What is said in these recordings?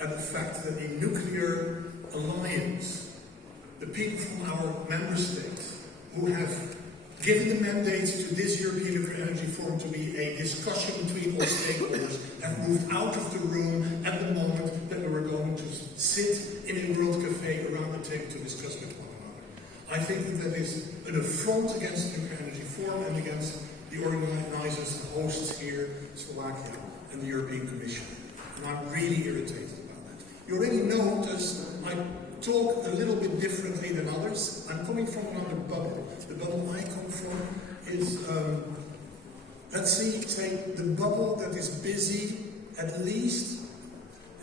at the fact that a nuclear alliance, the people from our member states who have given the mandate to this European Nuclear Energy Forum to be a discussion between all stakeholders, have moved out of the room at the moment that we were going to sit in a World Cafe around the table to discuss with one another. I think that is an affront against the Nuclear Energy Forum and against the organizers, the hosts here, Slovakia, and the European Commission. And I'm really irritated about that. You already noticed I talk a little bit differently than others. I'm coming from another bubble. The bubble I come from is, let's say the bubble that is busy at least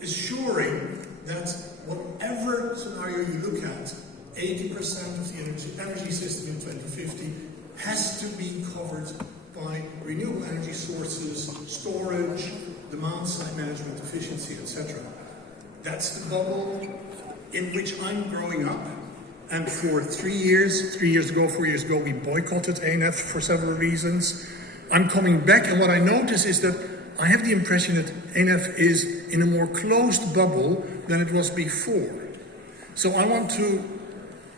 assuring that whatever scenario you look at, 80% of the energy system in 2050 has to be covered by renewable energy sources, storage, demand-side management, efficiency, etc. That's the bubble in which I'm growing up. And for 4 years ago, we boycotted ENEF for several reasons. I'm coming back, and what I notice is that I have the impression that ENEF is in a more closed bubble than it was before. So I want to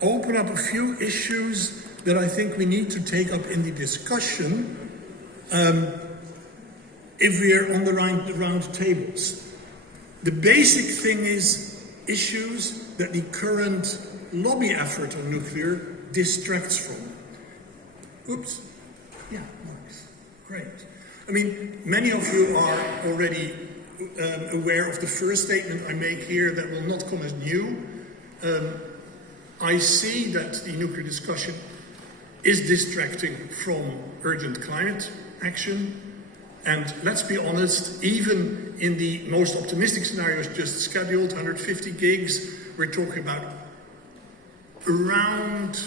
open up a few issues that I think we need to take up in the discussion if we're on the round tables. The basic thing is issues that the current lobby effort on nuclear distracts from. Oops. Yeah, nice. Great. I mean, many of you are already aware of the first statement I make here that will not come as new. I see that the nuclear discussion is distracting from urgent climate action. And let's be honest, even in the most optimistic scenarios just scheduled, 150 gigs, we're talking about around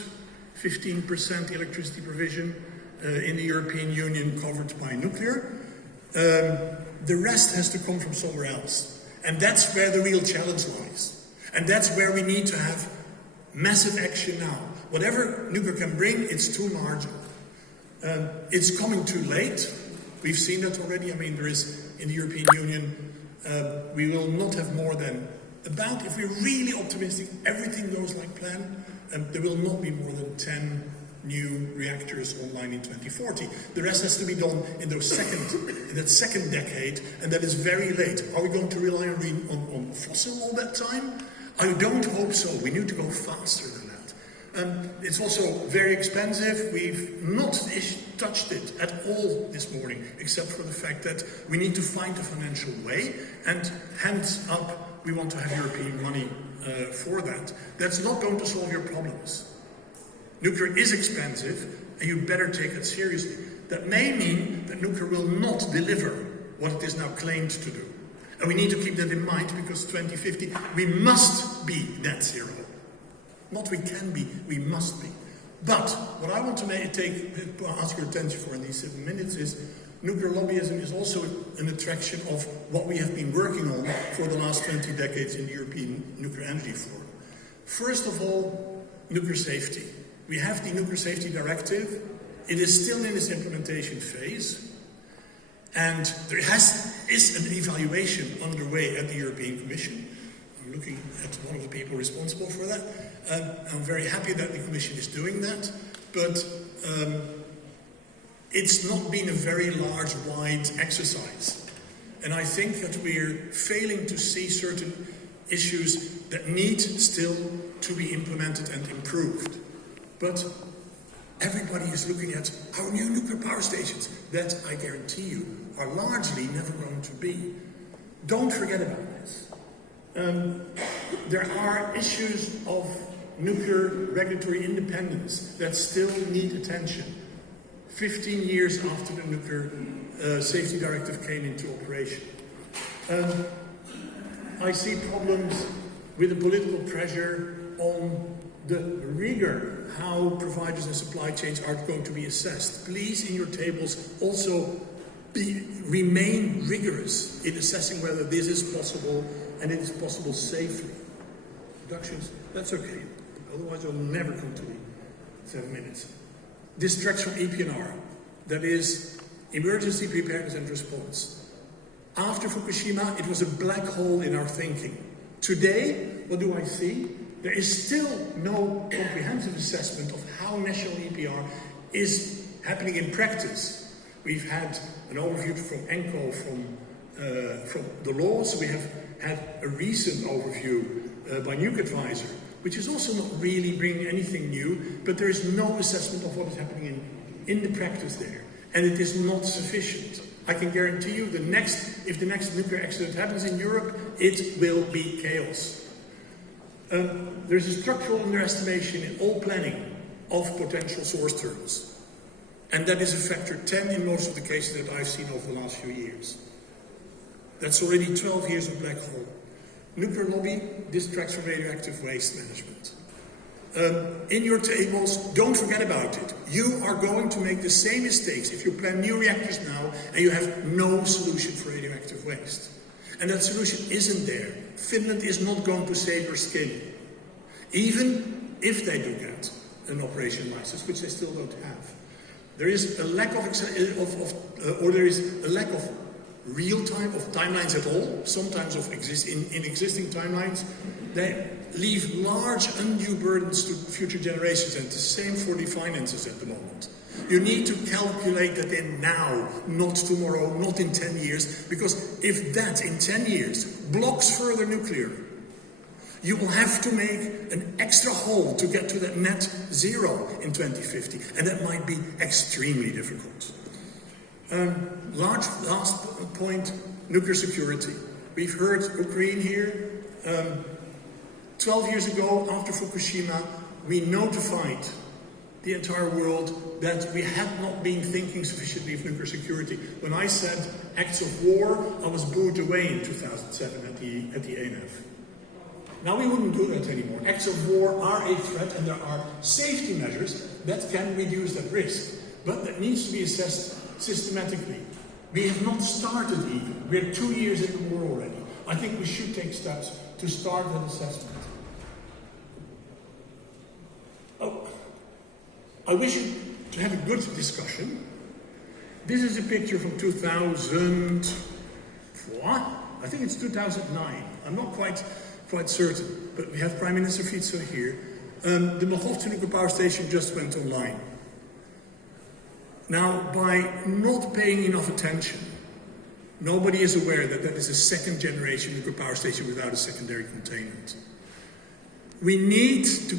15% electricity provision in the European Union covered by nuclear. The rest has to come from somewhere else. And that's where the real challenge lies. And that's where we need to have massive action now. Whatever nuclear can bring, it's too marginal. It's coming too late. We've seen that already. I mean, there is, in the European Union, we will not have more than about, if we're really optimistic, everything goes like planned, there will not be more than 10 new reactors online in 2040. The rest has to be done in that second decade, and that is very late. Are we going to rely on fossil all that time? I don't hope so. We need to go faster than that. It's also very expensive. We've not touched it at all this morning, except for the fact that we need to find a financial way, and hands up, we want to have European money for that. That's not going to solve your problems. Nuclear is expensive, and you better take it seriously. That may mean that nuclear will not deliver what it is now claimed to do. And we need to keep that in mind, because 2050, we must be net zero. Not we can be, we must be. But what I want to ask your attention for in these 7 minutes is nuclear lobbyism is also an attraction of what we have been working on for the last 20 decades in the European Nuclear Energy Forum. First of all, nuclear safety. We have the Nuclear Safety Directive. It is still in its implementation phase. And there is an evaluation underway at the European Commission. I'm looking at one of the people responsible for that. I'm very happy that the Commission is doing that, but it's not been a very large, wide exercise. And I think that we're failing to see certain issues that need still to be implemented and improved. But everybody is looking at our new nuclear power stations that, I guarantee you, are largely never going to be. Don't forget about this. There are issues of nuclear regulatory independence that still need attention. 15 years after the Nuclear Safety Directive came into operation. I see problems with the political pressure on the rigor, how providers and supply chains are going to be assessed. Please, in your tables, also remain rigorous in assessing whether this is possible and it is possible safely. Reductions, that's okay. Otherwise, you'll never come to the 7 minutes. Distracts from EPNR, that is emergency preparedness and response. After Fukushima, it was a black hole in our thinking. Today, what do I see? There is still no comprehensive assessment of how national EPR is happening in practice. We've had an overview from ENCO from the laws. We have had a recent overview by Nuke Advisor, which is also not really bringing anything new, but there is no assessment of what is happening in the practice there. And it is not sufficient. I can guarantee you if the next nuclear accident happens in Europe, it will be chaos. There's a structural underestimation in all planning of potential source terms. And that is a factor 10 in most of the cases that I've seen over the last few years. That's already 12 years of black hole. Nuclear lobby distracts from radioactive waste management. In your tables, don't forget about it. You are going to make the same mistakes if you plan new reactors now and you have no solution for radioactive waste. And that solution isn't there. Finland is not going to save your skin. Even if they do get an operation license, which they still don't have. There is a lack of real time, of timelines at all. Sometimes in existing timelines, they leave large undue burdens to future generations, and the same for the finances at the moment. You need to calculate that in now, not tomorrow, not in 10 years, because if that in 10 years blocks further nuclear, you will have to make an extra hole to get to that net zero in 2050, and that might be extremely difficult. Last point, nuclear security. We've heard Ukraine here. 12 years ago, after Fukushima, we notified the entire world that we had not been thinking sufficiently of nuclear security. When I said acts of war, I was booed away in 2007 at the ENEF. Now we wouldn't do that anymore. Acts of war are a threat, and there are safety measures that can reduce that risk. But that needs to be assessed systematically. We have not started even. We're 2 years in the war already. I think we should take steps to start that assessment. Oh, I wish to have a good discussion. This is a picture from 2004. I think it's 2009. I'm not quite certain, but we have Prime Minister Fico here. The Mochovce nuclear power station just went online. Now, by not paying enough attention, nobody is aware that that is a second generation nuclear power station without a secondary containment. We need to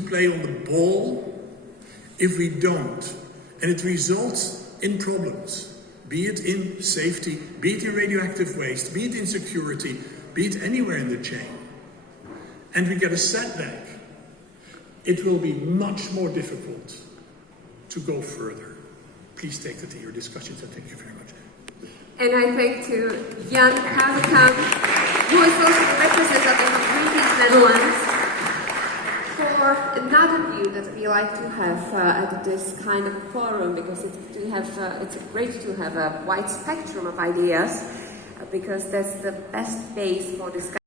play on the ball. If we don't, and it results in problems, be it in safety, be it in radioactive waste, be it in security, be it anywhere in the chain, and we get a setback, it will be much more difficult to go further. Please take that to your discussions, and thank you very much. And I thank to Yan Haverkamp, who is also the representative of Greenpeace Netherlands, for another view that we like to have at this kind of forum, because it's great to have a wide spectrum of ideas, because that's the best base for discussion.